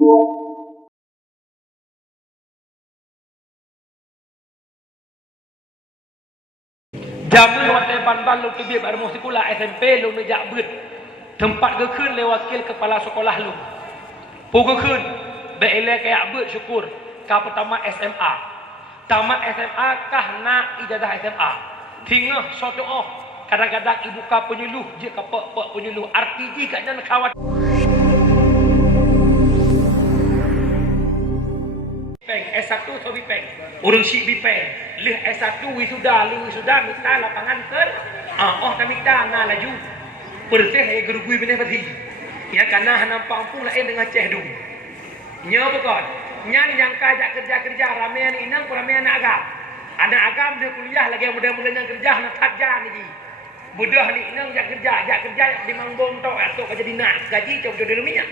Jamu hotel ban-ban lu tebie bar sekolah SMP lu nejak beut. Tempat ke keun le wakil kepala sekolah lu. Pu ke keun be ele kayak beut syukur ka pertama SMA. Tamat SMA kah nak ijazah SMA. Tingah suatu kadang-kadang ibu ka penyuluh je ka pak penyuluh RTG kat jana kawan. S1 atau Bipeng. Urang si Bipeng. Leh S1 wisuda minta lapangan ke. Kami minta na laju. Persih ai gerugui benih pati. Ya kana nampak pun lain dengan ceh dung. Nya pokon. Nyan yang kajak kerja ramean inang ramean agam. Anak agam dia kuliah lagi mudah-mudahan yang kerja nak tajam ni. Mudah ni inang jak kerja di mangbong tok atau kerja dinas gaji cok jodoh minyak.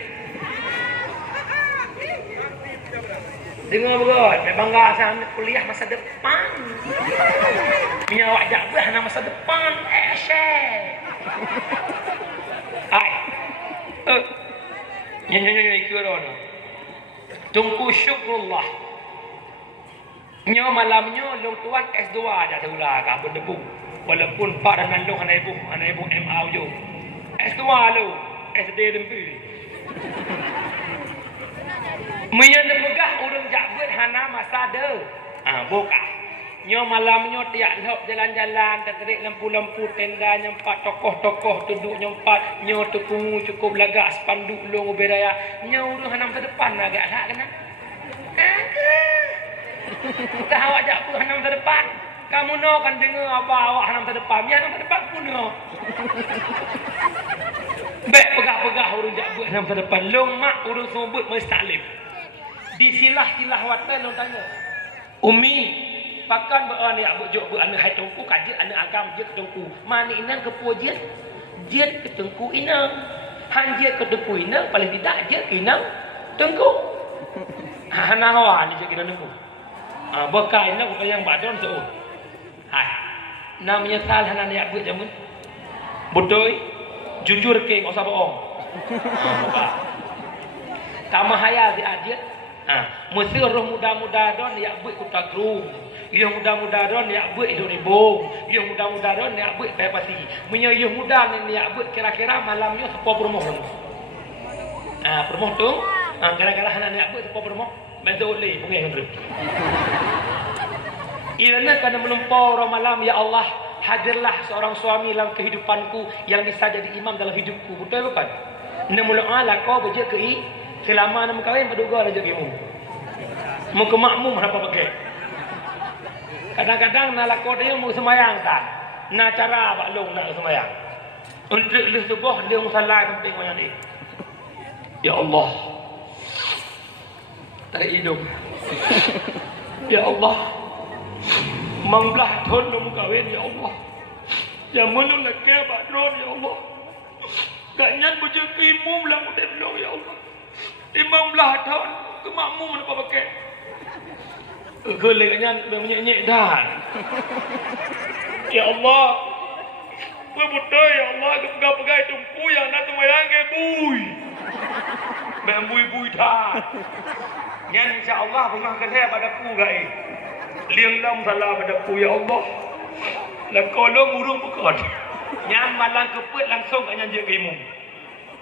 Dengar berot, memang bangga sama kuliah masa depan. Punya awak jabah nak masa depan. Syekh. Hai. Nyanyi ikut orang. Tunggu syukurullah. Nyo malamnya long tuan S2 dah terulah ka berdebu. Walaupun pak dan nandung anak ibu MA jo. S2 lu, SD tempi. Menyana megah urang jabut hana masa de. Buka. Nyo malamnya tiak lok jalan-jalan terterik lampu-lampu tenda nyempat tokoh-tokoh duduk nyempat nyo tekungu cukup lagak spanduk long beraya. Nyo urang hana masa depan agak hak kena. Entah awak jak pun hana masa depan. Kamu no kan dengar apa awak hana masa depan. Biar masa depan pun no. Baik pegah-pegah urang jabut hana masa depan. Long mak urang sobut mustaklim. Di silah-silah watan orang tanya. Umi, pakan beran ya bujuk bu anak hai tungku kaje anak agam je ke tungku. Mani inang ke pujian. Jet ke tungku inang. Han je ke tungku inang paling tidak je ke inang tungku. Hana hawa ni je kita nunggu. Bekai inang bukan yang badon tu. Hai. Namanya sal hana ya bu jamun. Bodoy, jujur ke enggak usah bohong. Tama haya di ajat. Mesti roh muda-muda don ya buat kota Grum. Yang muda-muda don ya buat Hidung Ribung. Yang muda-muda don ya buat Pepati. Punya yang muda ni ya buat kira-kira malamnya sepo permoh. Permoh tu, gara-gara anak ya buat sepo permoh. Bentuk oleh bunga yang beruk. Ia kerana melampau orang malam ya Allah, hadirlah seorang suami dalam kehidupanku yang bisa jadi imam dalam hidupku. Betul bukan? Namula ala kau beje ke selama nak kahwin berduga aja kamu. Mau ke makmum apa pakai? Kadang-kadang nak lakon dia mau semayang kan. Nak cara apa long nak semayang. Untuk lu subuh dia salah penting macam ni. Ya Allah. Tak hidup. Ya Allah. Manglah thon nak kahwin ya Allah. Yang mana nak ke badron ya Allah. Tak nyan beje kimum lah mudah belum ya Allah. 15 tahun ke makmum apa pakai? Geleknya menyek-nyek dah. Ya Allah. Betul ya Allah pegang-pegang tungku yang nak semayang ke bui. Bui-bui dah. Yang insya-Allah pengah saya pada ku gai. Liang lam salah pada ku ya Allah. Lah kalau murung bukan. Yang malang keput langsung kat nyan je ke imam.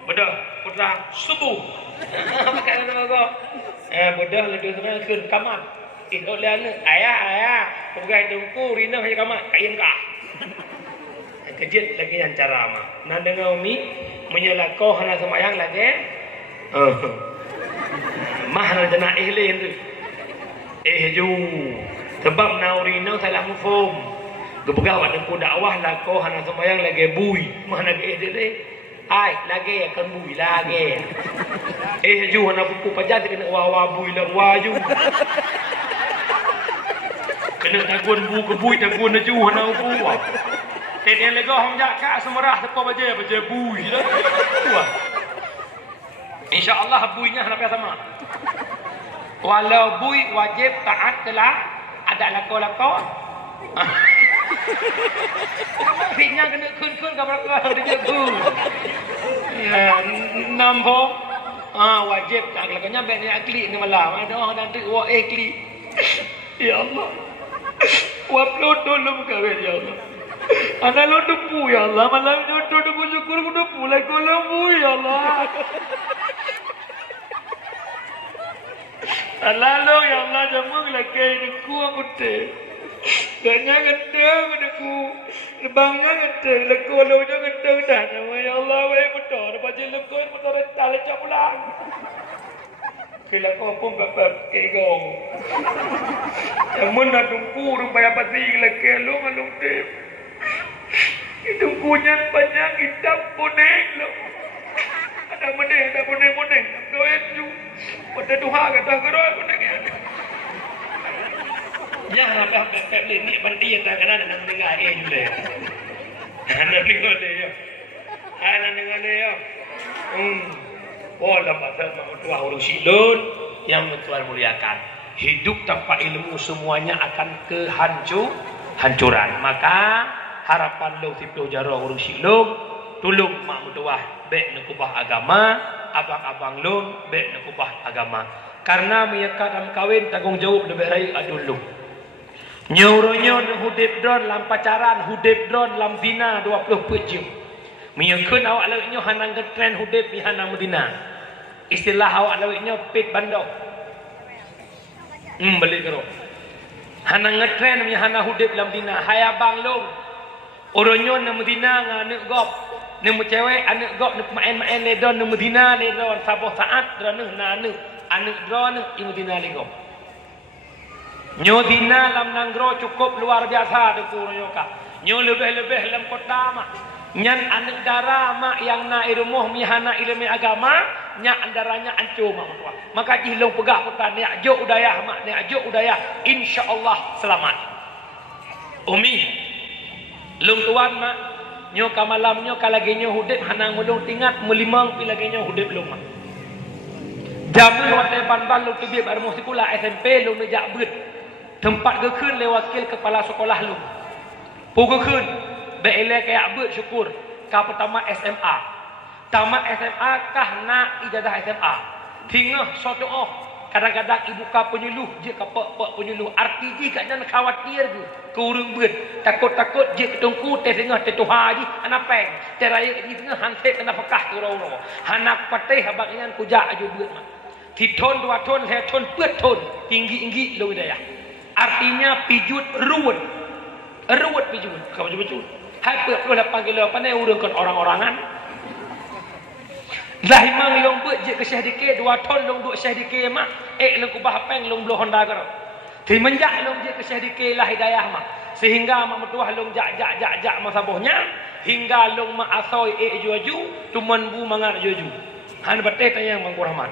Bedah putra subuh. Pakai nama kau. Bedah ledu sebenarnya ke kamar. Oleh anak ayah pegai tungku rina hanya kamar kain kah. Kejut lagi yang cara mah. Nak dengar umi menyala kau hana semayang lagi. Mah nak jana ihlin tu. Ju. Sebab naurina salah mufum. Kepegang waktu ku dakwah lah kau hana semayang lagi bui. Mah nak ihlin. Hai, lagi akan bui lagi. Ju hana buku pajak kena wawa bui lah waju. Kena tagun bu ke bui tagun ju hana bu. Tadian lego hom jak ka semerah tepa baje bui dah. Insya-Allah buinya hana sama. Walau bui wajib taat telah ada lako-lako. Fitnya kena kun-kun ke belakang dia kun. Ya, nampo. Wajib tak kalau nyampe ni klik ni malam. Ada orang nanti klik. Ya Allah. Upload dulu kawin ya Allah. Anak lo depu ya Allah. Malam jodoh depu syukur ku depu lah kau lembu ya Allah. Lalu ya Allah jamu lagi deku aku teh. Ganya gendeng deku. Bangga gendeng leku lo nya gendeng dah. Ya Allah wei betul. Baca leku betul tali cap pulang. Kila kau pun bapak kegong. Jamun nak tunggu rupaya pasti lagi lo ngalung teh. Itu punya banyak hitam kuning lo. Ada kuning. Kau itu. Pada Tuhan kata keroi kuning ya. Ya apa beli ni banti tak kena nak dengar je. Anak dengar dia. Bola pasal Tuhan urus silun yang Tuhan muliakan. Hidup tanpa ilmu semuanya akan kehancuran. Maka harapan lo tipu jaro urus silun, tolong mak mutuah bek nak ubah agama, abang-abang lo bek nak ubah agama. Karena meyakat dalam kawin tanggung jawab lebih baik dulu. Nyoronyo hudip drone dalam pacaran, hudip drone dalam zina 20 pejum. Meyakan awak lawiknya hanang getren hudip di hanang Medina. Istilah awak lawiknya pit bandok. Beli kero. Hanang ngetren punya hanang hudip dalam Medina. Hai abang lo. Oronyo na Medina nganek gop. Nemu cewek anak gop nak main-main ledon na Medina ledon sabah saat drone na anak drone di Medina legop. Nyo dina lam nanggro cukup luar biasa deku nyoka. Nyo lebih-lebih lam kota mak. Nyan anak dara mak yang na irumuh mihana ilmu agama, nya andaranya ancu mak tua. Maka jilong pegah kota ni ajuk udayah mak, ni ajuk udayah insya-Allah selamat. Umi lung tuan mak nyo ka malam nyo ka lagi nyo hudip hanang mulung tingat melimang pi lagi nyo hudip lung mak. Jamu waktu ban lu tibib armo sekolah SMP lu nejak beut. Tempat ke keun le wakil kepala sekolah lu. Pu ke keun be ele kayak beut syukur ka pertama SMA. Tamat SMA kah nak ijazah SMA. Tingah sodoh kadang-kadang ibu ka penyuluh je ka pek penyuluh arti ji kat jangan khawatir ke urang beut. Takut-takut je ketungku teh tengah teh tuha ji anak peng. Teh raya ji tengah hanset anak pekah tu ro. Hanak patih abang ngan kujak aju beut mak. Titon 2 ton, 3 ton, 4 ton. Tinggi-tinggi lu daya. Artinya pijut ruwet. Ruwet pijut. Kau baju-baju. Hai pek lu dah panggil apa ni urangkan orang-orangan. Dah imang long bet je ke Syekh Dikir 2 ton long duk Syekh Dikir mak. Long kubah peng long bloh Honda karo. Ti menjak long je ke Syekh Dikir lah hidayah mak. Sehingga mak metuah long jak masabohnya hingga long mak asoi juaju tuman bu mangat juaju. Han beteh tanya Mang Rahmat.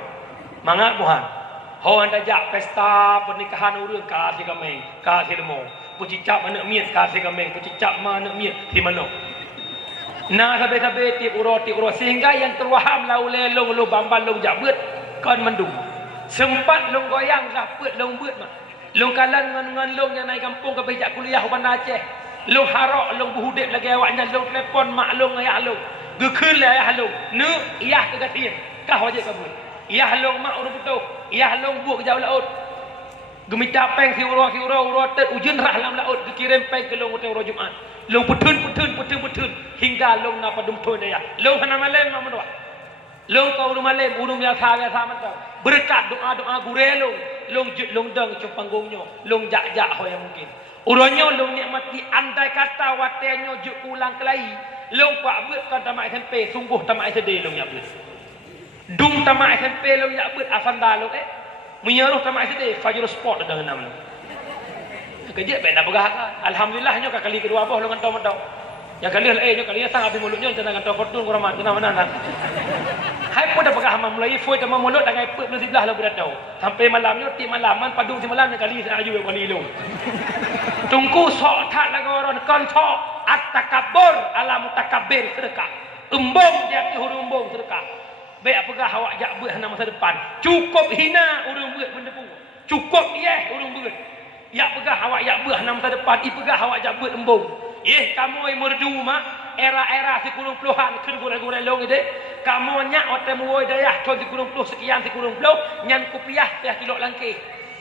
Mangat buhan. Ho anda jak pesta pernikahan urang kasih kami, kasih demo. Pucicap anak miet kasih kami, pucicap mana miet di mana. Nah sabe-sabe tiap uro sehingga yang terwaham lau lelong lu bambal long jak beut kon mendung. Sempat long goyang dah beut long beut mak. Long kalan ngan long yang naik kampung ke pejak kuliah Bandar Aceh. Long harok long buhudip lagi awaknya long telefon mak long ayah long. Gekeun le ayah long. Ne iyah ke gatin. Kah wajib kabul. Iyah long mak urang putuh. Iyah long buat ke jauh laut. Gemita peng si uro tet ujun rah lam laut dikirim peng ke long hotel uro Jumaat. Long putun hingga long napa dumpun dia. Long hana malam mak mendoa. Long kau rumah malam urung biasa mantau. Berkat doa gure long deng cuk panggungnya. Long jak ho yang mungkin. Uronyo long nikmati andai kata watenyo juk pulang kelai. Long pak beut kan tamat SMP sungguh tamat SD long yak beut. Dung tamat SMP long yak beut asanda long menyeruh tamat SD Fajrul Sport dengan nama. Kerja baik nak berah. Alhamdulillahnya kali kedua apa long kantau mentau. Yang kali kali sang habis mulutnya tentang kantau fortun kurang mat mana. Hai pun dah berah mulai foi tamam mulut dengan iput nu sebelah lah beratau. Sampai malamnya ti malaman padung si malam kali saya aju kali long. Tungku sok tak lagu orang kon sok at-takabbur ala mutakabbir sedekah. Embong dia hurung embong sedekah. Baik apakah awak jak beut hana masa depan. Cukup hina urang beut mendepu. Cukup urang beut. Ya pegah awak jak beut hana masa depan. I pegah awak jak beut embong. Kamu merdu mak era-era 90-an keun gure-gure long ide. kamunya otak muoi dayah con 30 sekian 30 nyan kupiah teh kilo langkih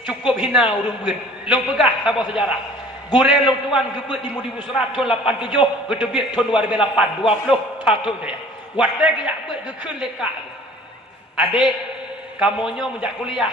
cukup hina urung beut long pegah sabar sejarah gure long tuan gebet di mudi busrat ton 87 gedebit ton 2008 20 tahun dayah watek yak beut gekeun leka adik kamunya menjak kuliah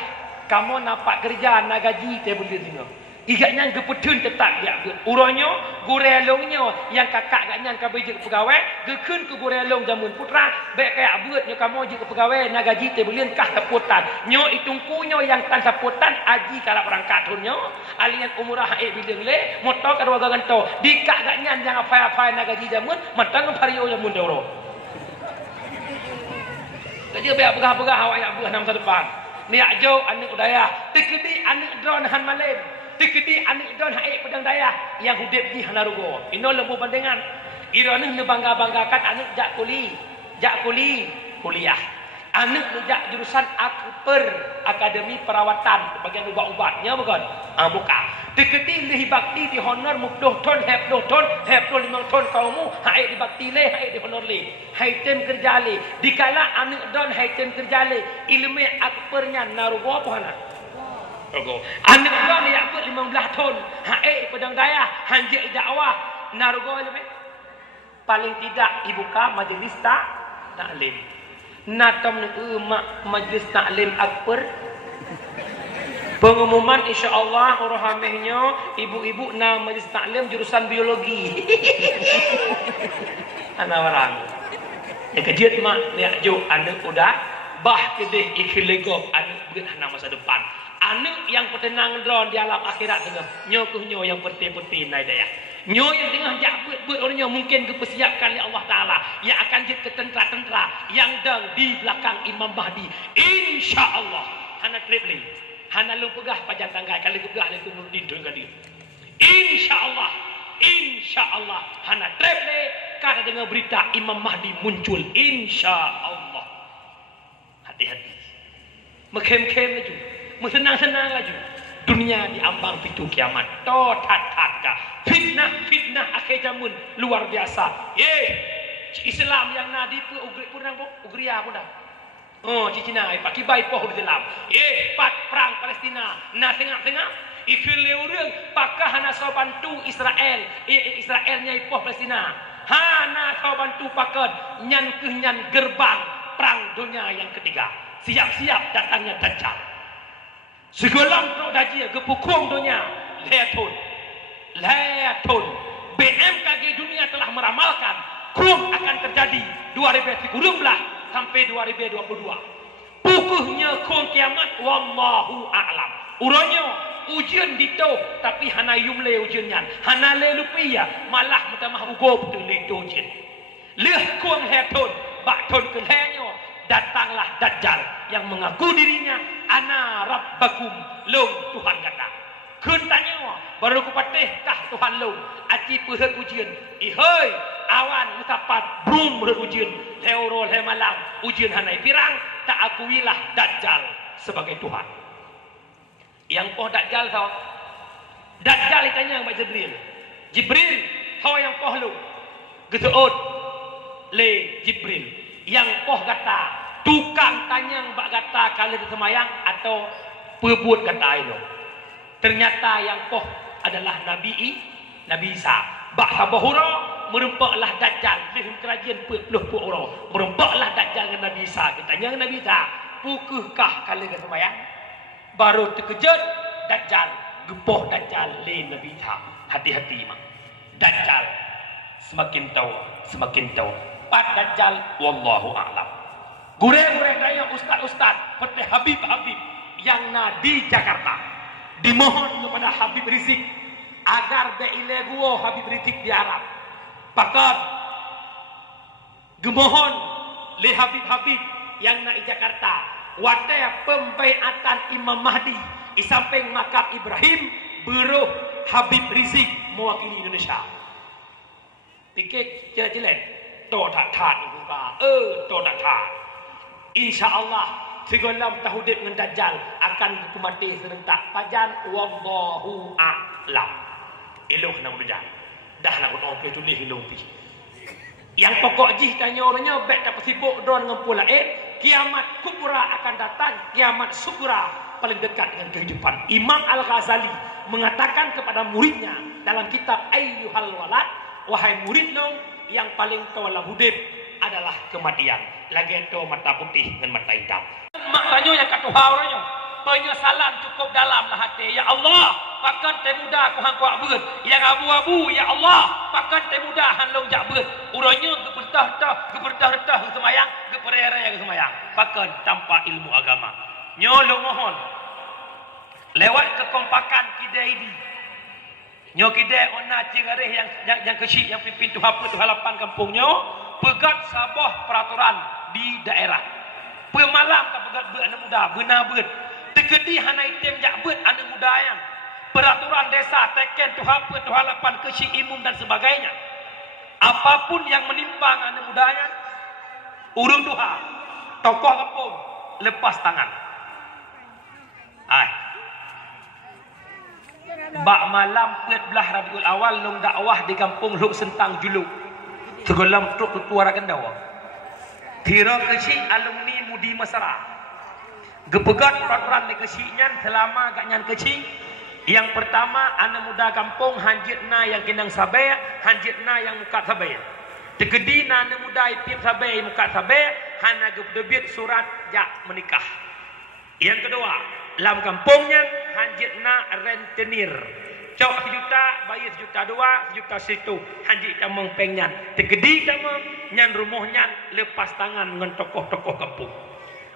kamu nampak kerja nak gaji teh boleh tengok igaknya gepetun tetap dia uronyo gurelongnya yang kakak gaknya ka beje pegawai gekeun ke gurelong jamun putra baik kayak beutnya kamu je ke pegawai nak gaji teh boleh kah taputan nyo itungkunyo yang tan taputan aji kalau berangkat hunyo alian umurah bilang le motor kadua ganto dikak gaknya yang apa-apa nak gaji jamun matang vario jamun doro gaji baik pegah-pegah awak yang buah nama depan niak jo anik udaya tikedi anik drone han malam tikedi anik drone haik pedang daya yang hudip di hanarugo ino lembu pandangan irone ne bangga-banggakan anik jak kuliah anik jak jurusan akademi perawatan bagian ubat-ubatnya bukan buka tikedi lihi bakti di honor mukdoh ton hep ton 5 ton kaumu haik di bakti le haik di honor le hai tem kerja le dikala anik drone hai tem kerja le ilmu akpernya narugo apa hana anak gua ni apa 15 tahun haik pedang daya hanjik dakwah narugo lebih paling tidak dibuka majlis taklim natam majlis taklim akbar pengumuman insyaallah rohamehnya ibu-ibu na majlis taklim jurusan biologi anak orang ya kejut mak ni jo anak udah bah kedeh ikhilegop anak beut hana masa depan anak yang petenang drone di alam akhirat tengah nyokuhnyo yang peti-peti naik daya nyo yang tengah jak beut orangnya mungkin dipersiapkan oleh Allah Taala yang akan jadi tentera-tentera yang dang di belakang Imam Mahdi insyaallah hana tripli hana lu pegah pajang tanggai kalau pegah le Nuruddin don gadir insyaallah hana tripli kada dengar berita Imam Mahdi muncul insyaallah hati-hati mekem-kem laju senang-senang laju dunia diambang pintu kiamat tat ka fitnah akhir zaman luar biasa Islam yang nadi pun ugria pun dah Cina pakai baik poh Islam pat perang Palestina na tengah-tengah ikhle urang pakah hana so bantu Israelnya poh Palestina hana so bantu pakad nyan gerbang perang dunia yang ketiga siap-siap datangnya Dajjal segelam tu daji gepukung dunia leton BMKG dunia telah meramalkan kum akan terjadi 2019 sampai 2022 pukuhnya kum kiamat wallahu a'lam uronyo ujian dito tapi hana yumle ujiannya hana le lupia malah mutamah ugo betul itu ujian leh kum heton bakton kelenyo datanglah Dajjal yang mengaku dirinya ana rabbakum long Tuhan kata keun tanya baru ku patihkah Tuhan long aci peuheut ujian ihoi awan usapat brum meureut ujian leoro le malam ujian hanai pirang tak akuilah Dajjal sebagai Tuhan yang poh Dajjal tau Dajjal ditanya Mbak Jibril tau yang poh lu geteut le Jibril yang poh kata tukang tanyang bak kata kali semayang atau pebuat kata itu ternyata yang poh adalah Nabi Isa bak sabahura merempaklah Dajjal di kerajaan 40 orang merempaklah Dajjal dengan Nabi Isa ditanya Nabi Isa pukukah kali semayang baru terkejut Dajjal gepoh Dajjal le Nabi Isa hati-hati mak Dajjal semakin tahu pat Dajjal wallahu a'lam gure-gure daya ustaz-ustaz seperti Habib yang di Jakarta dimohon kepada Habib Rizik agar beile guo Habib Rizik di Arab pakat gemohon le Habib yang di Jakarta wate pembaiatan Imam Mahdi di samping makam Ibrahim beruh Habib Rizik mewakili Indonesia pikir jelek to tak buka to tak insyaallah segolam tahudib dengan Dajjal akan kumati serentak pajan wallahu a'lam elok nak berjalan dah nak orang tulis elok pi Yang pokok jih tanya orangnya baik tak sibuk drone dengan pula kiamat kubra akan datang, kiamat sugra paling dekat dengan kehidupan. Imam Al-Ghazali mengatakan kepada muridnya dalam kitab Ayyuhal Walad, wahai murid long, yang paling tahu dalam hidup adalah kematian. Lagi itu mata putih dengan mata hitam. Maknanya yang kata orangnya, penyesalan cukup dalam lah hati. Ya Allah, pakan teh muda aku hang kuat beut. Yang abu-abu, ya Allah, pakan teh muda hang long jak beut. Urangnya gebertah-tah semayang, geperere semayang. Pakan tanpa ilmu agama. Nyolo mohon lewat kekompakan kidai ini. Nyo kidai ona cingareh yang kecil yang pimpin tu apa tu halapan kampungnya pegat sabah peraturan di daerah. Pemalam tak pegat beut anak muda, benar beut. Tegedi hana item jak beut anak muda yang peraturan desa teken tu apa tu halapan kecil imum dan sebagainya. Apapun yang menimpa anak mudanya, urung tuha, tokoh kampung lepas tangan. Bak malam 14 Rabiul Awal long dakwah di kampung Luk Sentang Juluk. Segolam truk tuara kendawa. Kira kecil alumni Mudi Mesra. Gepegat peraturan di kecilnya selama agaknya kecil. Yang pertama anak muda kampung hanjitna yang kendang sabai, hanjitna yang muka sabai. Tegedi anak muda ipip sabai muka sabai, hana gebdebit surat jak menikah. Yang kedua, dalam kampungnya hanjitna rentenir. Cok 1 juta, bayar 1 juta 2, 1 juta situ. Hanjit tamang pengnya. Tegedi tamang nyan rumahnya lepas tangan dengan tokoh-tokoh kampung.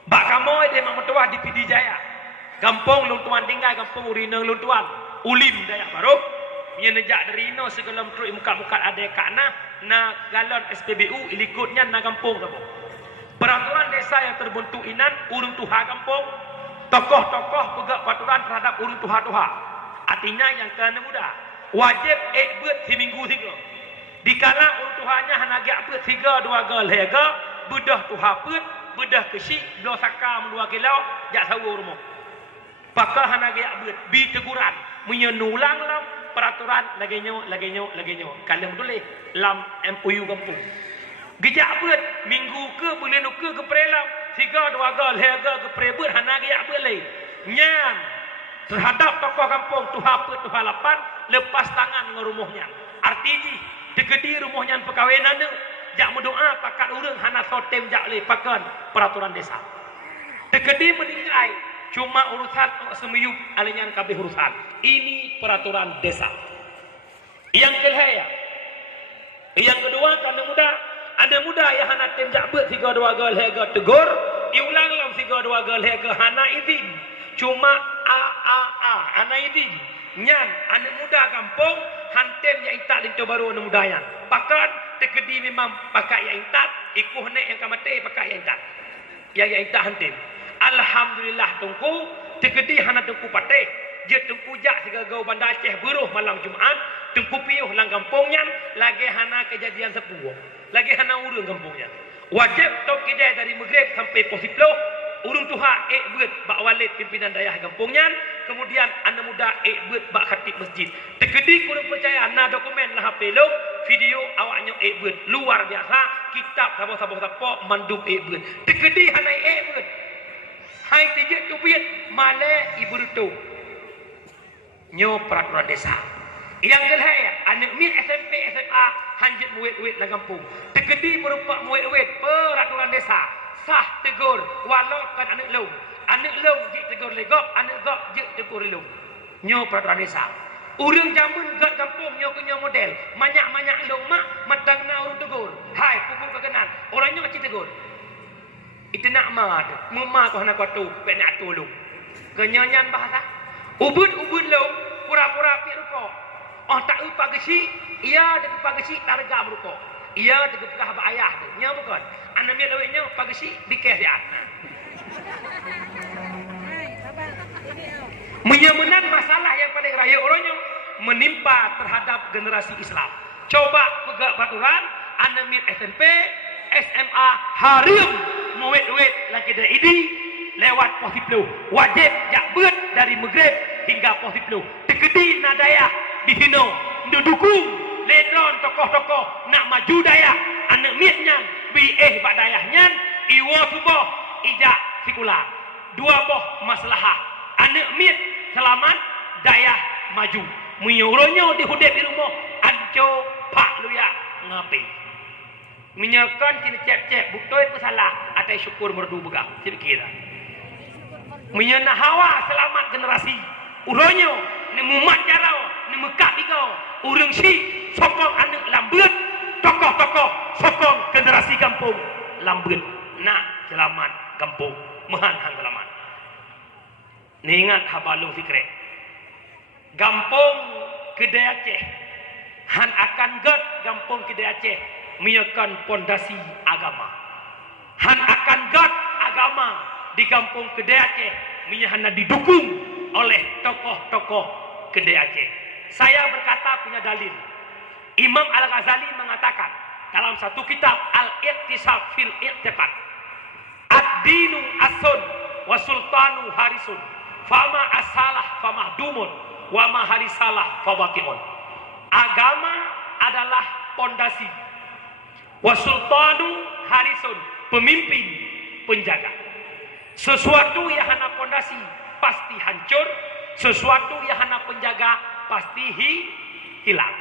Bak kamoy dia memetuah di Pidi Jaya. Kampung Luntuan tinggal, kampung Urina Luntuan. Ulim Dayak Baru. Ia nejak dari Ino segala truk muka-muka ada kakna na galon SPBU ilikutnya na kampung kamu. Peraturan desa yang terbentuk inan urung tuha kampung. Tokoh-tokoh pegak peraturan terhadap urung tuha-tuha. Artinya yang kena muda wajib beut seminggu 3. Dikala urung tuhanya hana gak beut 3 2 gel hega bedah tuha beut bedah kesik 2 sakam 2 kilo jak sawu rumah. Pakah hana gak beut bi teguran menyenulang lam peraturan lagi nyo. Kalau boleh lam MOU kampung. Gejak beut minggu ke bulan ke prelam 3 2 gel hega ke prebeut hana gak beut leh. Nyan terhadap tokoh kampung tuha lapan lepas tangan dengan rumahnya. Artinya tegedi rumahnya perkawinan tu jak mendoa pakat urang hana totem jak le pakan peraturan desa. Tegedi meninggal cuma urusan semiyup alinyan kabeh urusan. Ini peraturan desa. Yang kedua, yang kedua ada muda yang hana tem jak bet 3 2 gel hega tegur, iulang lam 3 2 gel hega hana izin. Cuma ana izin. Nyan anak muda kampung hantem yang itak lintu baru anak muda yang. Pakat tegedi memang pakai yang itak, ikuh nek yang kamate pakai yang itak. Yang itak hantem. Alhamdulillah tungku tegedi hana tungku pateh. Je tungku jak segagau Bandar Aceh beruh malam Jumaat, tungku piuh lang kampungnya lagi hana kejadian sepuh. Lagi hana urang kampungnya. Wajib tok kedai dari Maghrib sampai Posiplo urung tuha beut bak walid pimpinan dayah kampungnya, kemudian anak muda beut bak khatib masjid. Tegedi kurang percaya na dokumen lah HP lo, video awaknya beut luar biasa, kitab sabar-sabar mandum beut. Tegedi hana beut. Hai tijik tu biat male ibu tu. Nyo peraturan desa. Yang kedua, anak min SMP SMA hanjit murid-murid dalam kampung. Tegedi merupakan murid-murid peraturan desa. Sah tegur walau kan anak long jik tegur legok, anak gok jik tegur long. Nyo peraturan desa. Urang jamun kat kampung nyo punya model banyak long mak matang na urang tegur. Hai pukul kekenan orangnya cik tegur. Itu nak mad mama ko hana ko tu pe nak tolong. Kenyanyan bahasa ubud long pura-pura pi rukok. Oh tak upa gesi ia de upa gesi targa rukok. Ia de pegah ba ayah tu. Nya bukan. Anak dia lawetnya pagi si dikeh dia. Menyemenang masalah yang paling raya orangnya menimpa terhadap generasi Islam. Coba pegak peraturan anak min SMP, SMA harim murid-murid lagi dah ini lewat Posiplo. Wajib jak beut dari Maghrib hingga Posiplo. Tegedi nadaya di sini. Dukung ledron tokoh-tokoh nak maju daya. anak mietnya bieh badayahnya iwo tuboh ijak sikula dua boh maslahah anak miet selamat dayah maju menyuruhnya di hudep di rumah anco pak luya ngapi menyakan kini cek bukti itu salah atai syukur merdu begah sedikit menyana hawa selamat generasi uronyo ni mumat jarau ni mekak digau urang si sokong anak lambut tokoh-tokoh sokong generasi kampung lambut nak selamat kampung mahan han selamat ni ingat habalung fikre kampung Kedai Aceh han akan get kampung Kedai Aceh menyakan pondasi agama han akan get agama di kampung Kedai Aceh menyahana didukung oleh tokoh-tokoh Kedai Aceh. Saya berkata punya dalil. Imam Al-Ghazali mengatakan dalam satu kitab Al-Iqtisad fil I'tiqad, ad-dinu asun wa sultanu harisun, fama asalah famahdumun wa ma harisalah fabatiun. Agama adalah pondasi. Wa sultanu harisun, pemimpin, penjaga. Sesuatu yang hana pondasi pasti hancur, sesuatu yang hana penjaga pasti hilang.